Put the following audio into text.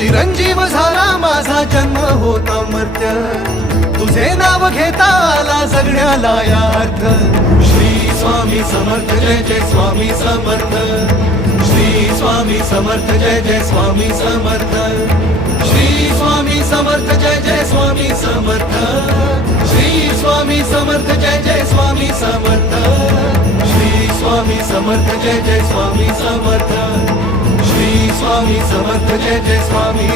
चिरंजीव झाला माझा जन्म होता मर्त्य, तुझे नाव घेता आला जगण्याला या अर्थ. श्री स्वामी समर्थ जय जय स्वामी समर्थ, श्री स्वामी समर्थ जय जय स्वामी समर्थ, श्री स्वामी समर्थ जय जय स्वामी समर्थ, श्री स्वामी समर्थ जय जय स्वामी समर्थ, श्री स्वामी समर्थ जय जय स्वामी समर्थ, श्री स्वामी समर्थ जय जय स्वामी.